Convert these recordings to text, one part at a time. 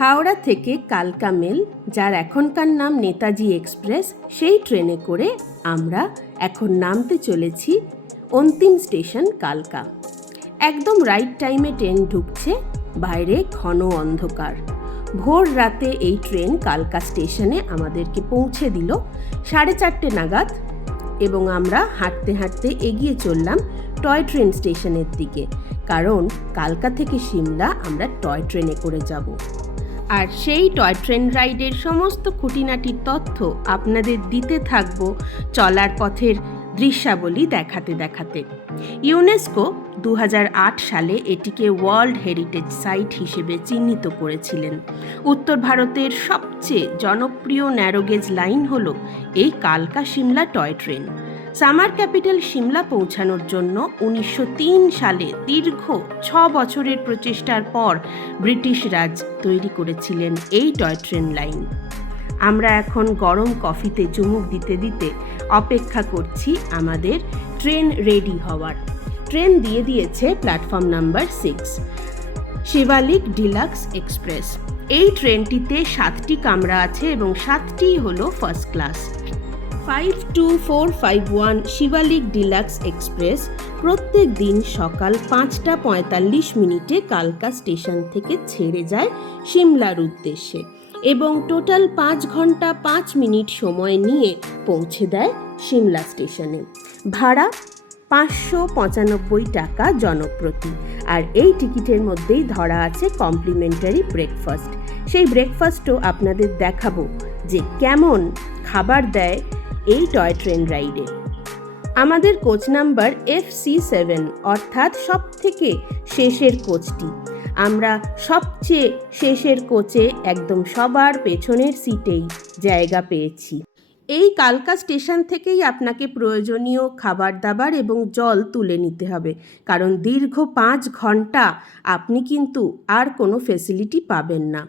হাওড়া থেকে কালকা মেল, যার এখনকার নাম নেতাজি এক্সপ্রেস, সেই ট্রেনে করে আমরা এখন নামতে চলেছি অন্তিম স্টেশন কালকা। একদম রাইট টাইমে ট্রেন ঢুকছে, বাইরে ঘন অন্ধকার। ভোর রাতে এই ট্রেন কালকা স্টেশনে আমাদেরকে পৌঁছে দিল 4:30 নাগাদ, এবং আমরা হাঁটতে হাঁটতে এগিয়ে চললাম টয় ট্রেন স্টেশনের দিকে, কারণ কালকা থেকে সিমলা আমরা টয় ট্রেনে করে যাব। আর সেই টয় ট্রেন রাইডের সমস্ত খুঁটিনাটির তথ্য আপনাদের দিতে থাকব চলার পথের দৃশ্যাবলী দেখাতে দেখাতে। ইউনেস্কো 2008 সালে এটিকে ওয়ার্ল্ড হেরিটেজ সাইট হিসেবে চিহ্নিত করেছিলেন। উত্তর ভারতের সবচেয়ে জনপ্রিয় ন্যারোগেজ লাইন হলো এই কালকা Shimla toy train. Summer capital Shimla পৌঁছানোর জন্য 1903 সালে দীর্ঘ 6 বছরের প্রচেষ্টার পর ব্রিটিশ রাজ তৈরি করেছিলেন এই টয় ট্রেন লাইন। আমরা এখন গরম কফিতে চুমুক দিতে দিতে অপেক্ষা করছি আমাদের ট্রেন রেডি হওয়ার। ট্রেন দিয়ে দিয়েছে platform number 6, Shivalik deluxe express. এই ট্রেনটিতে 7টি কামরা আছে এবং 7টিই হলো first class. 52451 Shivalik deluxe express প্রত্যেক দিন সকাল 5:45 কালকা স্টেশন থেকে ছেড়ে যায় সিমলার উদ্দেশ্যে এবং টোটাল 5 ঘন্টা 5 মিনিট সময় নিয়ে পৌঁছে দেয় সিমলা স্টেশনে। ভাড়া 595 টাকা জনপ্রতি। আর এই টিকিটের মধ্যেই ধরা আছে কমপ্লিমেন্টারি ব্রেকফাস্ট। সেই ব্রেকফাস্টও আপনাদের দেখাবো যে কেমন খাবার দেয় এই টয় ট্রেন রাইডে। আমাদের কোচ নাম্বার FC7, অর্থাৎ সব থেকে শেষের কোচটি। আমরা সবচেয়ে শেষের কোচে একদম সবার পেছনের সিটেই জায়গা পেয়েছি। এই কালকা স্টেশন থেকেই আপনাকে প্রয়োজনীয় খাবার দাবার এবং জল তুলে নিতে হবে, কারণ দীর্ঘ 5 ঘন্টা আপনি কিন্তু আর কোনো ফেসিলিটি পাবেন না।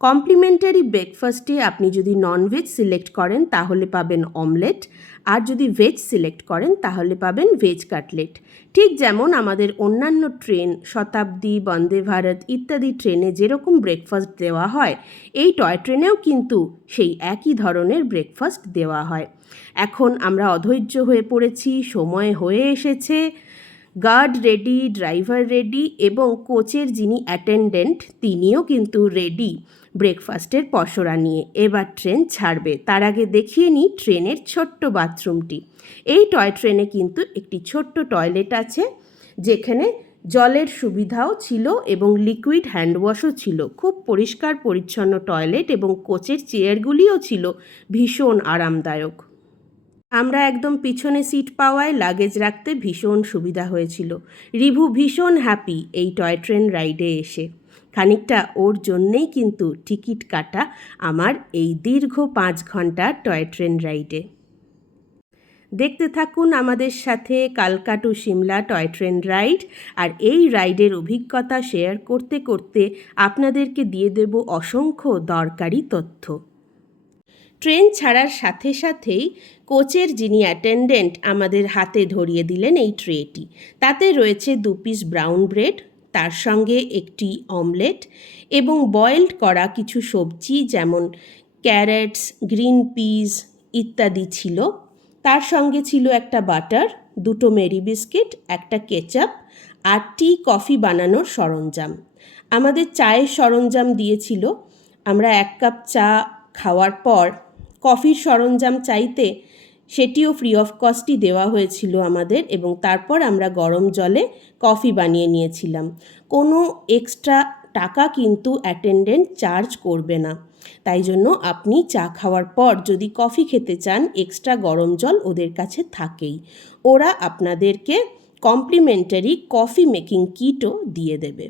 কমপ্লিমেন্টারি ব্রেকফাস্টে আপনি যদি ননভেজ সিলেক্ট করেন তাহলে পাবেন অমলেট, আর যদি ভেজ সিলেক্ট করেন তাহলে পাবেন ভেজ কাটলেট। ঠিক যেমন আমাদের অন্যান্য ট্রেন, শতাব্দী, বন্দে ভারত ইত্যাদি ট্রেনে যেরকম ব্রেকফাস্ট দেওয়া হয়, এই টয় ট্রেনেও কিন্তু সেই একই ধরনের ব্রেকফাস্ট দেওয়া হয়। এখন আমরা অধৈর্য হয়ে পড়েছি, সময় হয়ে এসেছে। গার্ড রেডি, ড্রাইভার রেডি এবং কোচের যিনি অ্যাটেন্ডেন্ট তিনিও কিন্তু রেডি ব্রেকফাস্টের পসরা নিয়ে। এবার ট্রেন ছাড়বে, তার আগে দেখিয়ে নিই ট্রেনের ছোট্ট বাথরুমটি। এই টয় ট্রেনে কিন্তু একটি ছোট্ট টয়লেট আছে, যেখানে জলের সুবিধাও ছিল এবং লিকুইড হ্যান্ডওয়াশও ছিল। খুব পরিষ্কার পরিচ্ছন্ন টয়লেট এবং কোচের চেয়ারগুলিও ছিল ভীষণ আরামদায়ক। আমরা একদম পিছনে সিট পাওয়ায় লাগেজ রাখতে ভীষণ সুবিধা হয়েছিল। রিভু ভীষণ হ্যাপি এই টয় ট্রেন রাইডে এসে। খানিকটা ওর জন্যেই কিন্তু টিকিট কাটা আমার এই দীর্ঘ 5 ঘন্টার টয় ট্রেন রাইডে। দেখতে থাকুন আমাদের সাথে কালকা to Shimla toy train ride. আর এই রাইডের অভিজ্ঞতা শেয়ার করতে করতে আপনাদেরকে দিয়ে দেব অসংখ্য দরকারি তথ্য। ট্রেন ছাড়ার সাথে সাথেই কোচের যিনি অ্যাটেন্ডেন্ট আমাদের হাতে ধরিয়ে দিলেন এই ট্রেটি। তাতে রয়েছে 2 পিস ব্রাউন ব্রেড, তার সঙ্গে একটি অমলেট এবং বয়েলড করা কিছু সবজি যেমন ক্যারেটস, গ্রিন পিস ইত্যাদি ছিল। তার সঙ্গে ছিল একটা বাটার, 2টো মেরি বিস্কিট, একটা কেচাপ আর টি কফি বানানোর সরঞ্জাম। আমাদের চায়ের সরঞ্জাম দিয়েছিল। আমরা 1 কাপ চা খাওয়ার পর কফির সরঞ্জাম চাইতে সেটিও ফ্রি অফ কস্টই দেওয়া হয়েছিল আমাদের, এবং তারপর আমরা গরম জলে কফি বানিয়ে নিয়েছিলাম। কোনো এক্সট্রা টাকা কিন্তু অ্যাটেন্ডেন্ট চার্জ করবে না। তাই জন্য আপনি চা খাওয়ার পর যদি কফি খেতে চান, এক্সট্রা গরম জল ওদের কাছে থাকেই। ওরা আপনাদেরকে কমপ্লিমেন্টারি কফি মেকিং কিটও দিয়ে দেবে।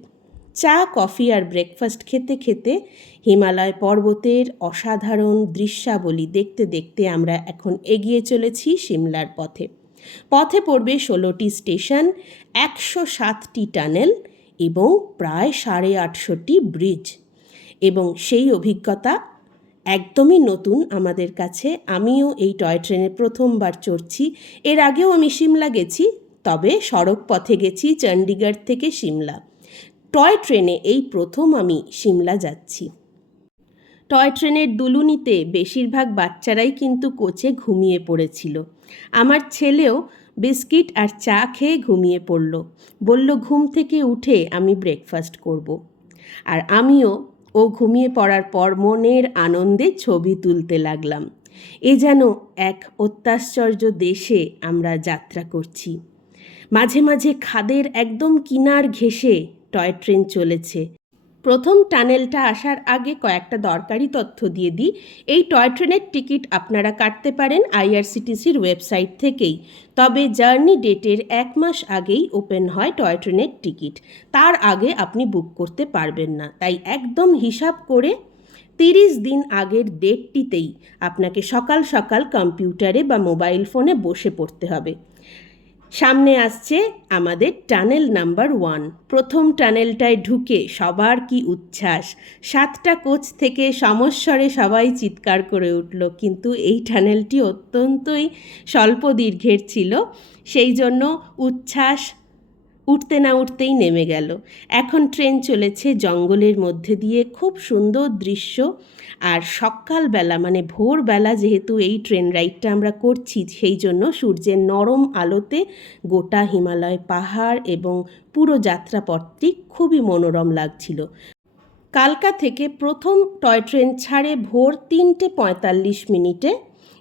চা, কফি আর ব্রেকফাস্ট খেতে খেতে হিমালয় পর্বতের অসাধারণ দৃশ্যাবলী দেখতে দেখতে আমরা এখন এগিয়ে চলেছি সিমলার পথে। পথে পড়বে 16টি স্টেশন, 107টি টানেল এবং প্রায় 850টি ব্রিজ। এবং সেই অভিজ্ঞতা একদমই নতুন আমাদের কাছে। আমিও এই টয় ট্রেনে প্রথমবার চড়ছি। এর আগেও আমি সিমলা গেছি, তবে সড়ক পথে গেছি চণ্ডীগড় থেকে সিমলা। টয় ট্রেনে এই প্রথম আমি সিমলা যাচ্ছি। টয় ট্রেনের দুলুনিতে বেশিরভাগ বাচ্চারাই কিন্তু কোচে ঘুমিয়ে পড়েছিল। আমার ছেলেও বিস্কিট আর চা খেয়ে ঘুমিয়ে পড়ল, বলল ঘুম থেকে উঠে আমি ব্রেকফাস্ট করব। আর আমিও ও ঘুমিয়ে পড়ার পর মনের আনন্দে ছবি তুলতে লাগলাম। এ যেন এক অত্যাশ্চর্য দেশে আমরা যাত্রা করছি। মাঝে মাঝে খাদের একদম কিনার ঘেঁষে টয় ট্রেন চলেছে। প্রথম টানেলটা আসার আগে কয়েকটা দরকারি তথ্য দিয়ে দিই। এই টয় ট্রেনের টিকিট আপনারা কাটতে পারেন আইআরসিটিসির ওয়েবসাইট থেকেই, তবে জার্নি ডেটের 1 মাস আগেই ওপেন হয় টয় ট্রেনের টিকিট। তার আগে আপনি বুক করতে পারবেন না, তাই একদম হিসাব করে 30 দিন আগের ডেটটিতেই আপনাকে সকাল সকাল কম্পিউটারে বা মোবাইল ফোনে বসে পড়তে হবে। সামনে আসছে আমাদের টানেল নাম্বার 1। প্রথম টানেলটায় ঢুকে সবার কি উচ্ছ্বাস! 7টা কোচ থেকে সমস্বরে সবাই চিৎকার করে উঠল, কিন্তু এই টানেলটি অত্যন্তই স্বল্প দীর্ঘের ছিল, সেই জন্য উচ্ছ্বাস উঠতে না উঠতেই নেমে গেল। এখন ট্রেন চলেছে জঙ্গলের মধ্যে দিয়ে, খুব সুন্দর দৃশ্য। আর সকালবেলা মানে ভোরবেলা যেহেতু এই ট্রেন রাইডটা আমরা করছি, সেই জন্য সূর্যের নরম আলোতে গোটা হিমালয় পাহাড় এবং পুরো যাত্রাপথটি খুবই মনোরম লাগছিল। কালকা থেকে প্রথম টয় ট্রেন ছাড়ে ভোর 3:45,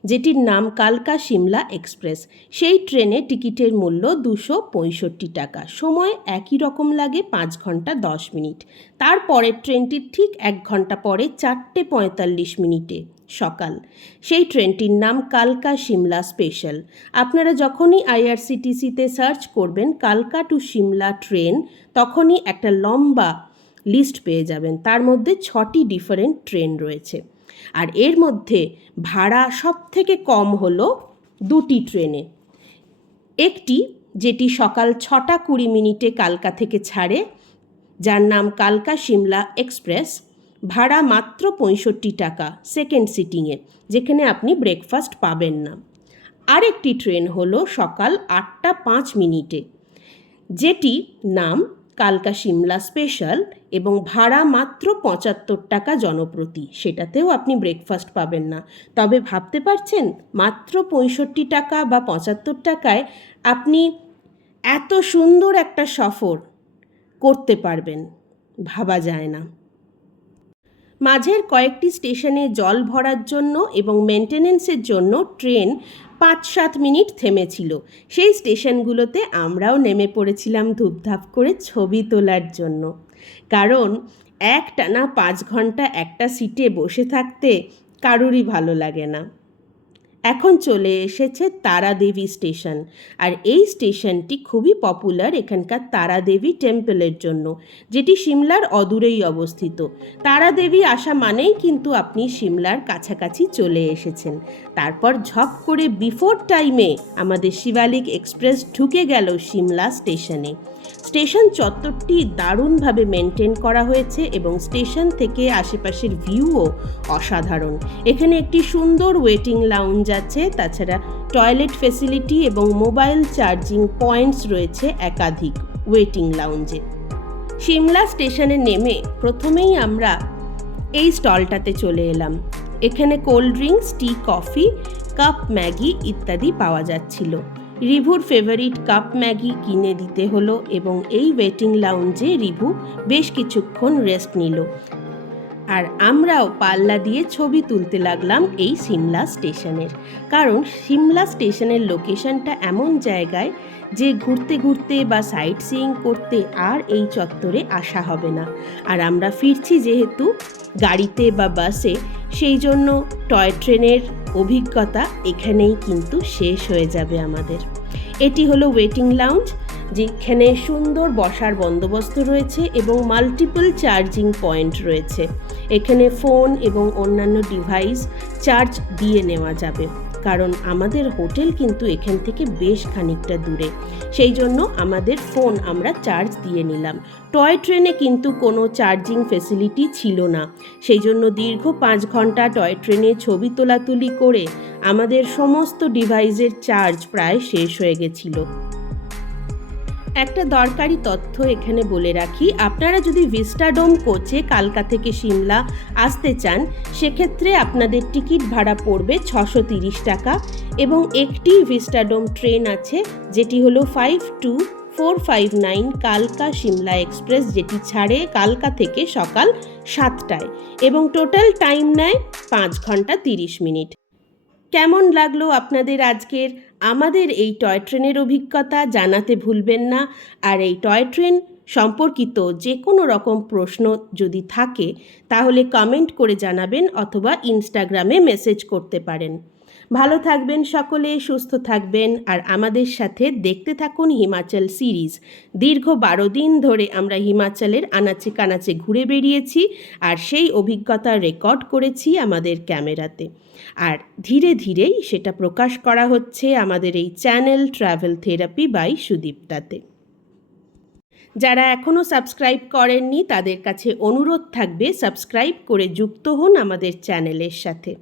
যেটির নাম কালকা সিমলা এক্সপ্রেস। সেই ট্রেনে টিকিটের মূল্য 265 টাকা। সময় একই রকম লাগে, 5 ঘন্টা 10 মিনিট। তারপরের ট্রেনটি ঠিক 1 ঘন্টা পরে 4:45 সকাল। সেই ট্রেনটির নাম কালকা সিমলা স্পেশাল। আপনারা যখনই আইআরসিটিসিতে সার্চ করবেন কালকা টু সিমলা ট্রেন, তখনই একটা লম্বা লিস্ট পেয়ে যাবেন। তার মধ্যে 6টি ডিফারেন্ট ট্রেন রয়েছে। আর এর মধ্যে ভাড়া সব থেকে কম হলো 2টি ট্রেনে। একটি যেটি সকাল 6:20 কালকা থেকে ছাড়ে, যার নাম কালকা সিমলা এক্সপ্রেস, ভাড়া মাত্র 65 টাকা সেকেন্ড সিটিংয়ে, যেখানে আপনি ব্রেকফাস্ট পাবেন না। আরেকটি ট্রেন হলো সকাল 8:05, যেটি নাম কালকা সিমলা স্পেশাল এবং ভাড়া মাত্র 75 টাকা জনপ্রতি, সেটাতেও আপনি ব্রেকফাস্ট পাবেন না। তবে ভাবতে পারছেন মাত্র 65 টাকা বা 75 টাকায় আপনি এত সুন্দর একটা সফর করতে পারবেন, ভাবা যায় না। মাঝের কয়েকটি স্টেশনে জল ভরার জন্য এবং মেনটেনেন্সের জন্য ট্রেন 5-7 মিনিট থেমেছিল। সেই স্টেশনগুলোতে আমরাও নেমে পড়েছিলাম ধূপধাপ করে ছবি তোলার জন্য, কারণ একটানা 5 ঘন্টা একটা সিটে বসে থাকতে কারুরই ভালো লাগে না। এখন চলে এসেছে তারাদেবী স্টেশন, আর এই স্টেশনটি খুবই পপুলার এখানকার তারাদেবী টেম্পলের জন্য, যেটি সিমলার অদূরেই অবস্থিত। তারাদেবী আসা মানেই কিন্তু আপনি সিমলার কাছাকাছি চলে এসেছেন। তারপর ঝপ করে বিফোর টাইমে আমাদের শিবালিক এক্সপ্রেস ঢুকে গেল সিমলা স্টেশনে। স্টেশন চত্বরটি দারুণভাবে মেনটেন করা হয়েছে এবং স্টেশন থেকে আশেপাশের ভিউও অসাধারণ। এখানে একটি সুন্দর ওয়েটিং লাউঞ্জ আছে, তাছাড়া টয়লেট ফেসিলিটি এবং মোবাইল চার্জিং পয়েন্টস রয়েছে একাধিক ওয়েটিং লাউঞ্জে। সিমলা স্টেশনে নেমে প্রথমেই আমরা এই স্টলটাতে চলে এলাম। এখানে কোল্ড ড্রিঙ্কস, টি, কফি, কাপ ম্যাগি ইত্যাদি পাওয়া যাচ্ছিল। রিভুর ফেভারিট কাপ ম্যাগি কিনে দিতে হলো এবং এই ওয়েটিং লাউঞ্জে রিভু বেশ কিছুক্ষণ রেস্ট নিল। আর আমরাও পাল্লা দিয়ে ছবি তুলতে লাগলাম এই সিমলা স্টেশনের, কারণ সিমলা স্টেশনের লোকেশনটা এমন জায়গায় যে ঘুরতে ঘুরতে বা সাইট সিইং করতে আর এই চত্বরে আসা হবে না। আর আমরা ফিরছি যেহেতু গাড়িতে বা বাসে, সেই জন্য টয় ট্রেনের অভিজ্ঞতা এখানেই কিন্তু শেষ হয়ে যাবে আমাদের। এটি হলো ওয়েটিং লাউঞ্জ, যেখানে সুন্দর বসার বন্দোবস্ত রয়েছে এবং মাল্টিপল চার্জিং পয়েন্ট রয়েছে। এখানে ফোন এবং অন্যান্য ডিভাইস চার্জ দিয়ে নেওয়া যাবে, কারণ আমাদের হোটেল কিন্তু এখান থেকে বেশ খানিকটা দূরে, সেই জন্য আমাদের ফোন আমরা চার্জ দিয়ে নিলাম। টয় ট্রেনে কিন্তু কোনো চার্জিং ফেসিলিটি ছিল না, সেই জন্য দীর্ঘ 5 ঘন্টা টয় ট্রেনে ছবি তোলাতুলি করে আমাদের সমস্ত ডিভাইসের চার্জ প্রায় শেষ হয়ে গেছিল। একটা দরকারি তথ্য এখানে বলে রাখি, আপনারা যদি ভিস্টাডোম কোচে কালকা থেকে সিমলা আসতে চান সেক্ষেত্রে আপনাদের টিকিট ভাড়া পড়বে 630 টাকা এবং একটি ভিস্টাডোম ট্রেন আছে যেটি হলো 52459 কালকা সিমলা এক্সপ্রেস, যেটি ছাড়ে কালকা থেকে সকাল 7টায় এবং টোটাল টাইম নেয় 5 ঘন্টা 30 মিনিট। কেমন লাগলো আপনাদের আজকের আমাদের এই টয় ট্রেনের অভিজ্ঞতা জানাতে ভুলবেন না। আর এই টয় ট্রেন সম্পর্কিত যে কোনো রকম প্রশ্ন যদি থাকে তাহলে কমেন্ট করে জানাবেন অথবা ইনস্টাগ্রামে মেসেজ করতে পারেন। ভালো থাকবেন সকলে, সুস্থ থাকবেন আর আমাদের সাথে দেখতে থাকুন হিমাচল সিরিজ। দীর্ঘ 12 দিন ধরে আমরা হিমাচলের আনাচে কানাচে ঘুরে বেরিয়েছি আর সেই অভিজ্ঞতা রেকর্ড করেছি আমাদের ক্যামেরাতে, আর ধীরে ধীরেই সেটা প্রকাশ করা হচ্ছে আমাদের এই চ্যানেল ট্রাভেল থেরাপি বাই সুদীপ্তাতে। যারা এখনও সাবস্ক্রাইব করেননি তাদের কাছে অনুরোধ থাকবে সাবস্ক্রাইব করে যুক্ত হন আমাদের চ্যানেলের সাথে।